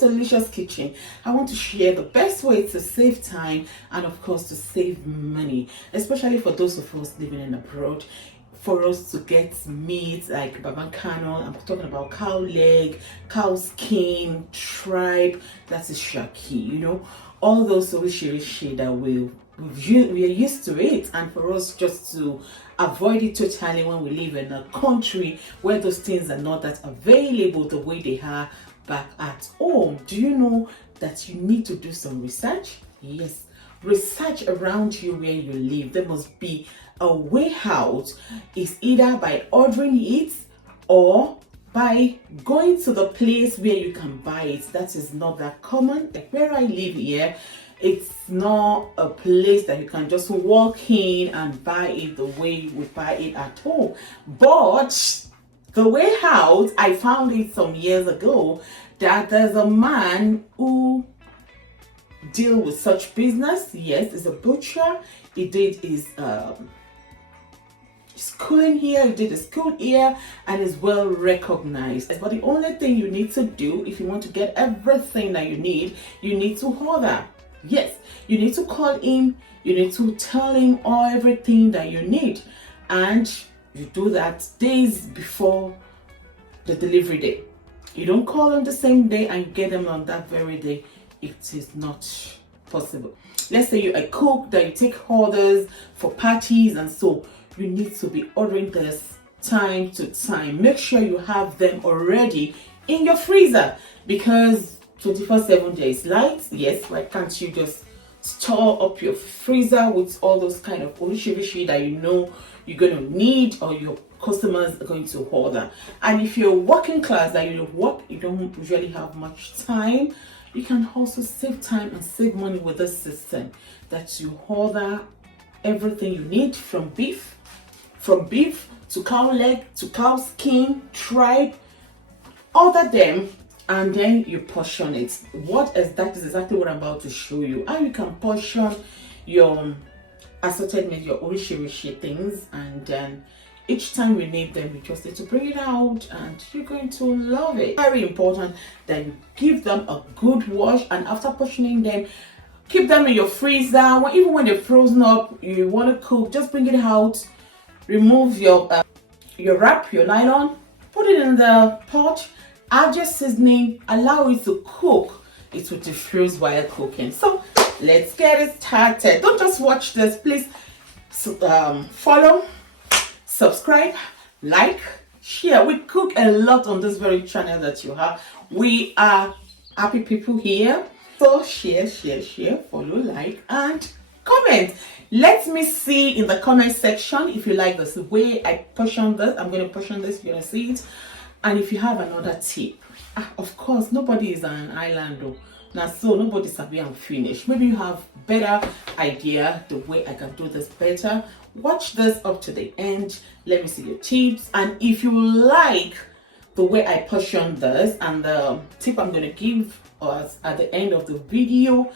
delicious kitchen, I want to share the best way to save time and of course to save money, especially for those of us living in abroad. For us to get meat like babacano, I'm talking about cow leg, cow skin, tripe, that is shaki, you know, all those orishishi that we are used to it, and for us just to avoid it totally when we live in a country where those things are not that available the way they are back at home. Do you know that you need to do some research? Yes, research around you where you live. There must be a way out. Is either by ordering it or by going to the place where you can buy it. That is not that common. Like where I live here, it's not a place that you can just walk in and buy it the way we buy it at home. But the way out, I found it some years ago that there's a man who deal with such business. Yes, he's a butcher. He did his schooling here, he did his school here, and is well recognized. But the only thing you need to do if you want to get everything that you need to order. Yes, you need to call him, you need to tell him everything that you need, and you do that days before the delivery day. You don't call on the same day and get them on that very day. It is not possible. Let's say you're a cook that you take orders for parties, and so you need to be ordering this time to time. Make sure you have them already in your freezer, because 24/7 there is light. Yes, why can't you just store up your freezer with all those kind of orishishi that you know you're going to need or your customers are going to order? And if you're working class, that you don't usually have much time, you can also save time and save money with this system that you order everything you need from beef to cow leg to cow skin, tripe, order them, and then you portion it. That is exactly what I'm about to show you. How you can portion your assorted meat, your orishirishi things, and then each time you need them, you just need to bring it out and you're going to love it. Very important that you give them a good wash, and after portioning them, keep them in your freezer. Even when they're frozen up, you want to cook, just bring it out, remove your wrap, your nylon, put it in the pot, add your seasoning, allow it to cook. It will diffuse while cooking. So let's get it started. Don't just watch this, please follow, subscribe, like, share. We cook a lot on this very channel that you have. We are happy people here. So share, follow, like, and comment. Let me see in the comment section if you like this the way I portion this. I'm going to portion this, you're going to see it. And if you have another tip, of course, nobody is on an island though. Now, so nobody's happy and finished. Maybe you have better idea the way I can do this better. Watch this up to the end. Let me see your tips. And if you like the way I portion this and the tip I'm going to give us at the end of the video,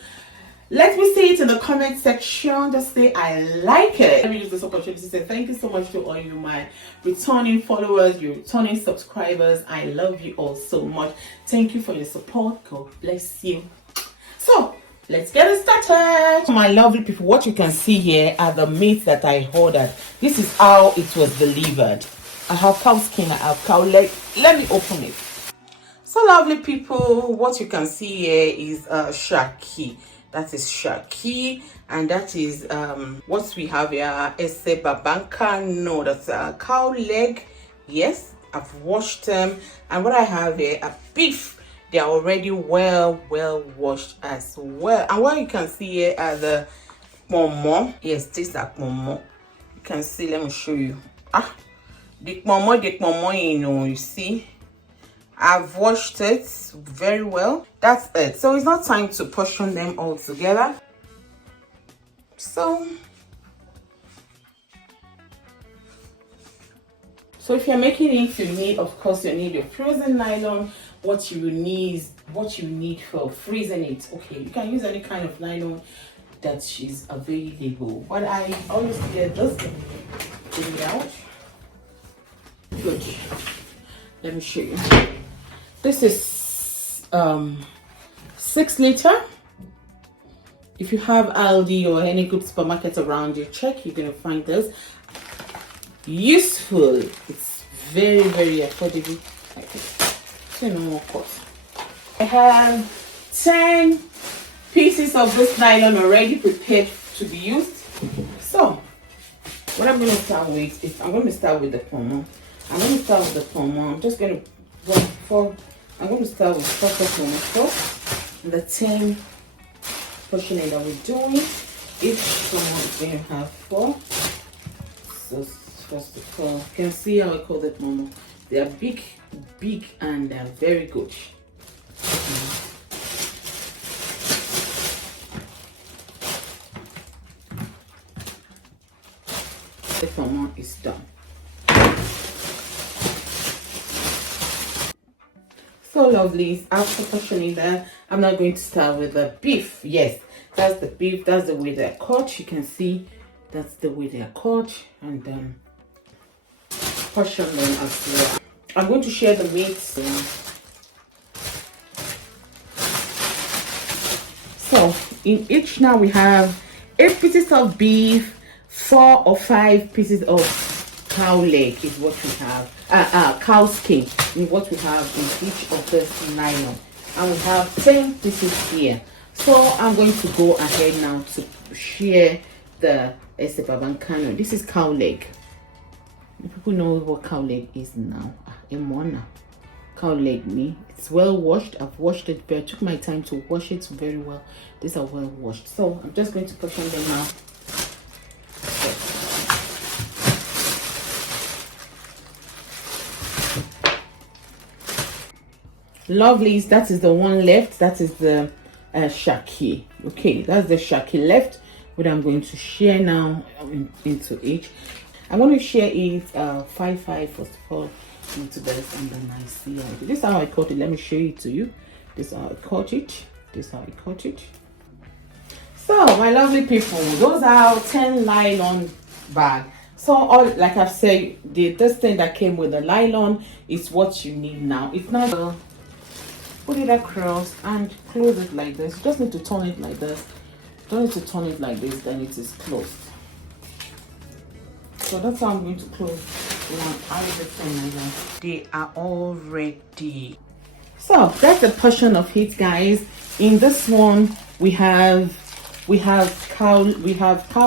let me see it in the comment section. Just say I like it. Let me use this opportunity to say thank you so much to all you my returning followers, your returning subscribers. I love you all so much. Thank you for your support. God bless you. So let's get it started. My lovely people, what you can see here are the meats that I ordered. This is how it was delivered. I have cow skin, I have cow leg. Let me open it. So lovely people, what you can see here is shaki. That is shaki, and that is what we have here. Ese babanka, no, that's a cow leg. Yes, I've washed them, and what I have here are beef. They are already well washed as well. And what you can see here are the momo. Yes, these are momo. You can see. Let me show you. The momo, you see. I've washed it very well. That's it. So it's not time to portion them all together. So if you're making it, you need, of course, you need your frozen nylon. What you need for freezing it. Okay, you can use any kind of nylon that is available. But I always get this. Take it out. Good. Let me show you. This is 6 liter. If you have Aldi or any good supermarket around you, check, you're gonna find this. Useful. It's very, very affordable. Okay. So no more cost. I have 10 pieces of this nylon already prepared to be used. So what I'm going to start with is I'm going to start with the pommel. I'm going to start with the pommel. I'm just going to I'm going to start with proper pommel first. The 10 portioning that we're doing. Each pommel is going to have 4. So first of all, you can see how I call the pommel. They are big, and they're very good. The pommel is done. So lovely. After portioning that, I'm not going to start with the beef. Yes, that's the beef. That's the way they're cut. You can see that's the way they're cut, and portion them as well. I'm going to share the meat. So in each now we have 8 pieces of beef, 4 or 5 pieces of cow leg is what we have. Cow skin is what we have in each of this nylon, and we have 10 pieces here. So I'm going to go ahead now to share the Estebabancano. This is cow leg. People know what cow leg is now. Cow leg me. It's well washed. I've washed it, but I took my time to wash it very well. These are well washed. So I'm just going to portion them now. Lovelies, that is the one left. That is the shaki. Okay, that's the shaki left, what I'm going to share now into each. I'm going to share it 5-5 first of all into this, and then I see how this is how I cut it. Let me show it to you. This is how I cut it. This is how I cut it. So my lovely people, those are 10 nylon bag. So all, like I've said, this thing that came with the nylon is what you need now. It's not put it across and close it like this. You just need to turn it like this. Don't need to turn it like this, then it is closed. So that's how I'm going to close one out of the thing like that. They are all ready. So that's a portion of it, guys. In this one we have cow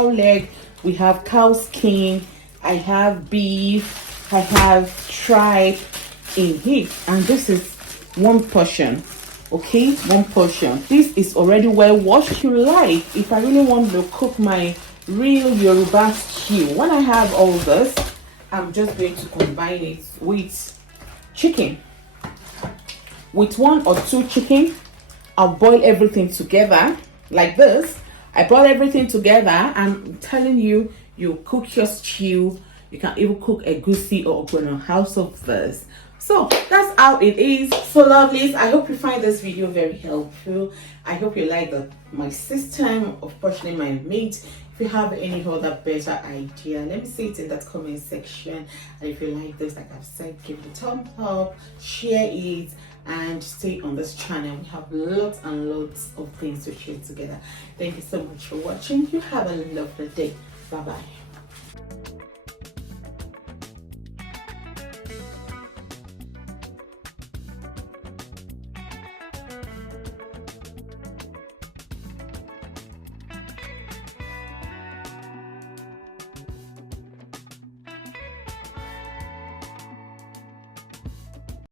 leg, we have cow skin, I have beef, I have tripe in it, and this is one portion. Okay, one portion. This is already well washed. If you like, if I really want to cook my real Yoruba stew, when I have all this, I'm just going to combine it with chicken. With 1 or 2 chicken, I'll boil everything together like this. I boil everything together. I'm telling you, you cook your stew. You can even cook a goosey or ogbono house of this. So that's how it is. So lovelies, I hope you find this video very helpful. I hope you like my system of portioning my meat. If you have any other better idea, let me see it in that comment section. And if you like this, like I've said, give it a thumbs up, share it, and stay on this channel. We have lots and lots of things to share together. Thank you so much for watching. You have a lovely day. Bye bye.